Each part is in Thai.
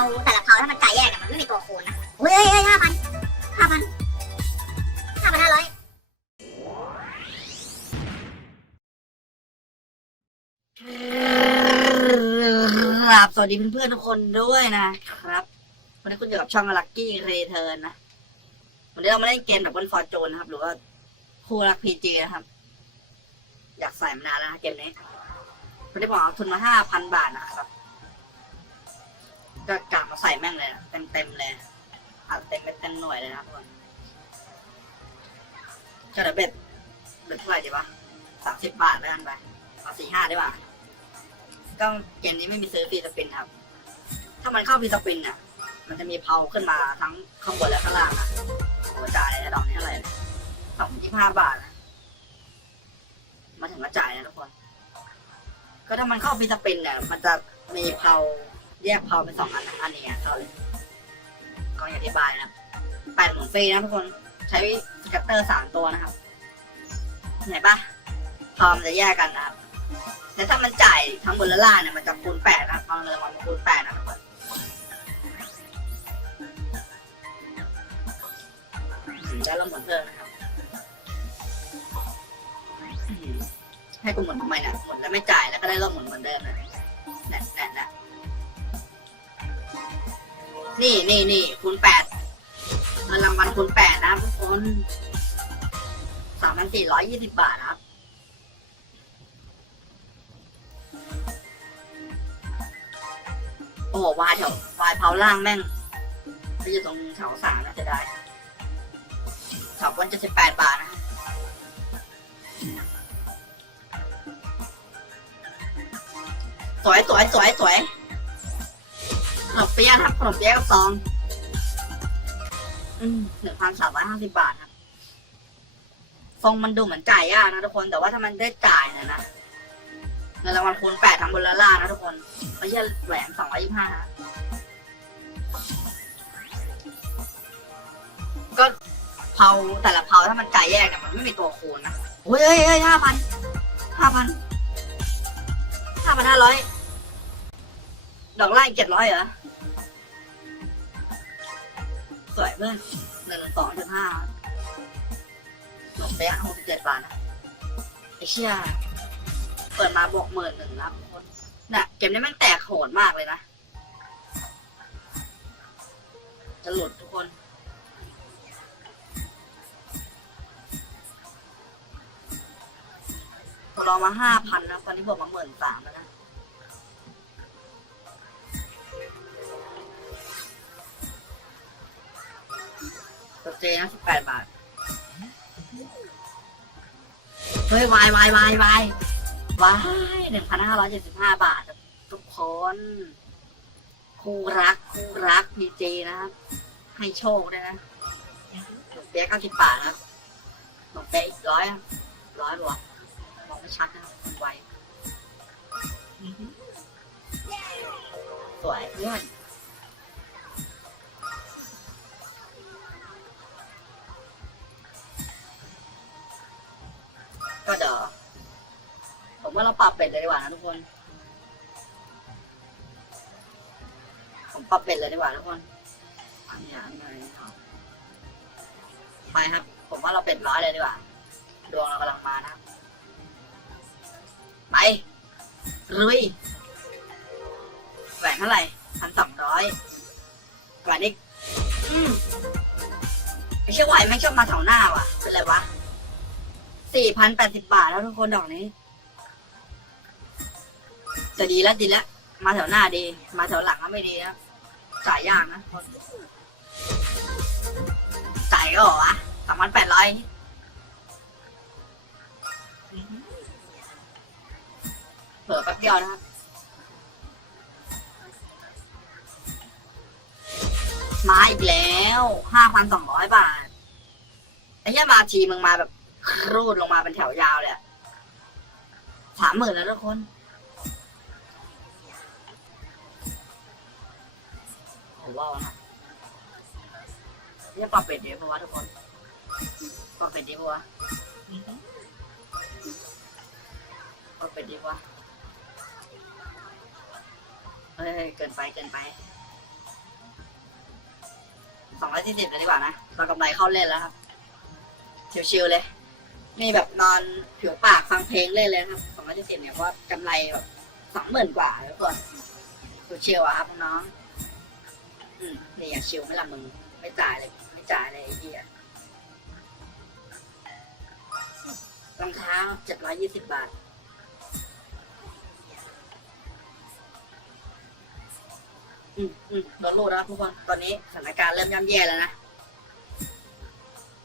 าแต่ละเผาถ้ามันจ่ายแยกอะมันไม่มีตัวคูณนะเฮ้ยเฮ้ยห้าพันห้าพันห้าพันห้าร้อยครับสวัสดีเพื่อนๆทุกคนด้วยนะครับวันนี้คุณอยู่กับช่องลักกี้เรเทิร์นนะวันนี้เรามาเล่นเกมแบบบนฟอร์จูนนะครับ หรือว่าคู่รักพีจีนะครับ อยากใส่มานานแล้วนะเกมนี้วันนี้ผมเอาทุนมาห้าพันบาทนะครับ ก็กลับมาใส่แม่งเลยนะเต็มๆเลยอัดเต็มไปเต็มหน่วยเลยนะครับทุกคนก็เดี๋ยวเบ็ดเบ็ดเท่าไหร่ดีวะสามสิบบาทแล้วกันไปเอาสี่ห้าได้ป่ะก็เกมนี้ไม่มีซื้อฟรีสปินครับ ถ้ามันเข้าฟรีสปินอะ มันจะมีเพาขึ้นมาทั้งข้างบนและข้างล่างอะโอ้จ่ายในดอกนี้เท่าไหร่สองยี่ห้าบาทอะมาถึงก็จ่ายนะทุกคน ก็ถ้ามันเข้าฟรีสปินเนี่ย มันจะมีเพา แยกเพาเป็นสองอันอันนี้อะเข้าเลยก็อธิบายนะแปดหมุนฟรีนะทุกคนใช้สกัตเตอร์สามตัวนะครับเห็นปะพามันจะแยกกันนะครับแต่ถ้ามันจ่ายทั้งบนและล่างเนี่ยมันจะคูณแปดนะครับเอาเงินรางวัลคูณแปดนะครับอืมได้แล้วหมุนเพิ่มนะครับให้กูหมุนทำไมเนี่ยหมุนแล้วไม่จ่ายแล้วก็ได้รอบหมุน นี่นี่นี่คูณแปดเงินรางวัลคูณแปดนะครับทุกคนสามพันสี่ร้อยยี่สิบบาทครับ โอ้วายแถววายเผาล่างแม่งไปอยู่ตรงแถวสามน่าจะได้สองวันจะสิบแปดบาทนะสวยสวยสวยสวย ขนมเปี๊ยะครับขนมเปี๊ยะกับซอง อืมหนึ่งพันสามร้อยห้าสิบบาทครับซองมันดูเหมือนจ่ายยากนะทุกคน แต่ว่าถ้ามันได้จ่ายเนี่ยนะเงินรางวัลคูณแปดทั้งบนและล่างนะทุกคนไม่ใช่แหวนสองร้อยยี่ห้าก็เผาแต่ละเผาถ้ามันจ่ายแยกเนี่ยมันไม่มีตัวคูณนะเฮ้ยเฮ้ยเฮ้ยห้าพันห้าพันห้าพันห้าร้อย ดอกไล่เจ็ดร้อยเหรอ สวยเพื่อนหนึ่งสองถึงห้าดอกเบี้ยหกสิบเจ็ดบาทนะไอ้เชี่ยเปิดมาบวกหมื่นหนึ่งนะทุกคนน่ะเกมนี้มันแตกโหดมากเลยนะ จะหลุดทุกคนเรามาห้าพันนะตอนนี้บวกมาหมื่นสามแล้วนะ ตัวเจนะสิบแปดบาท เฮ้ยวายวายวายวายวายหนึ่งพันห้าร้อยเจ็ดสิบห้าบาททุกคนคู่รักคู่รักพีเจนะครับ ให้โชคด้วยนะหนุ่มเป๊ะเก้าสิบบาทนะครับหนุ่มเป๊ะอีกร้อยร้อยบวกมองไม่ชัดนะครับไวสวยเพื่อน มาปรับเป็ดเลยดีกว่านะทุกคน ผมปรับเป็ดเลยดีกว่าทุกคนอันนี้อันไหนครับไปครับ ผมว่าเราเป็ดร้อยเลยดีกว่า ดวงเรากำลังมานะไปลุยแหวนเท่าไหร่พันสองร้อยแหวนอีกอืมไม่ใช่ไหวไม่ชอบมาแถวหน้าว่ะเป็นไรวะสี่พันแปดสิบบาทแล้วทุกคนดอกนี้ จะดีแล้วดีแล้วมาแถวหน้าดีมาแถวหลังก็ไม่ดีนะจ่ายยากนะจ่ายก็เหรอวะสามพันแปดร้อยเผื่อแป๊บเดียวนะครับมาอีกแล้วห้าพันสองร้อยบาทไอ้เหี้ยมาทีมึงมาแบบครูดลงมาเป็นแถวยาวเลยสามหมื่นแล้วทุกคน ผมว่านะนี่ยปรับเป็ดดีปะวะทุกคนปรับเป็ดดีปะวะปรับเป็ดดีปะวะเฮ้ยเกินไปเกินไปสองร้อยสี่สิบเลยดีกว่านะเรากำไรเข้าเล่นแล้วครับชิวๆเลยนี่แบบนอนผิวปากฟังเพลงเล่นเลยครับสองร้อยสี่สิบเนี่ยเพราะว่ากำไรแบบสองหมื่นกว่าทุกคนชิวๆอะครับน้อง นี่อะชิวไม่ละมึง ไม่จ่ายเลย ไม่จ่ายเลยไอ้เหี้ยรองเท้าเจ็ดร้อยยี่สิบบาท อืมอืมโดนลูกนะครับทุกคน ตอนนี้สถานการณ์เริ่มย่ำแย่แล้วนะ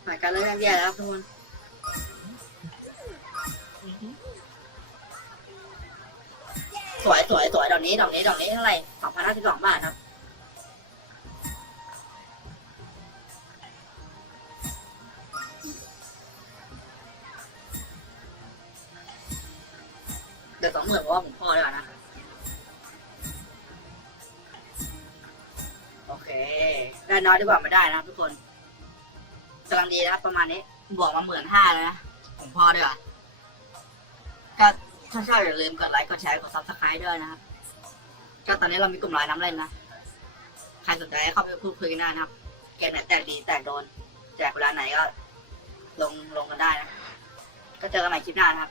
สถานการณ์เริ่มย่ำแย่แล้วครับทุกคนสวยสวยสวยดอกนี้ดอกนี้ดอกนี้เท่าไหร่สองพันห้าสิบสองบาทครับ สองหมื่นเพราะว่าผมพ่อดีกว่านะโอเค ได้น้อยดีกว่าไม่ได้นะทุกคนกำลังดีนะครับประมาณนี้บวกมาหมื่นห้าแล้วนะผมพ่อดีกว่าก็ถ้าชอบอย่าลืมกดไลค์กดแชร์กดซับสไครต์ด้วยนะครับก็ตอนนี้เรามีกลุ่มไลน์น้ำเล่นนะใครสนใจเข้าไปพูดคุยกันได้นะครับเกมไหนแตกดีแตกโดนแจกเวลาไหนก็ลงลงกันได้นะ ก็เจอกันใหม่คลิปหน้านะครับ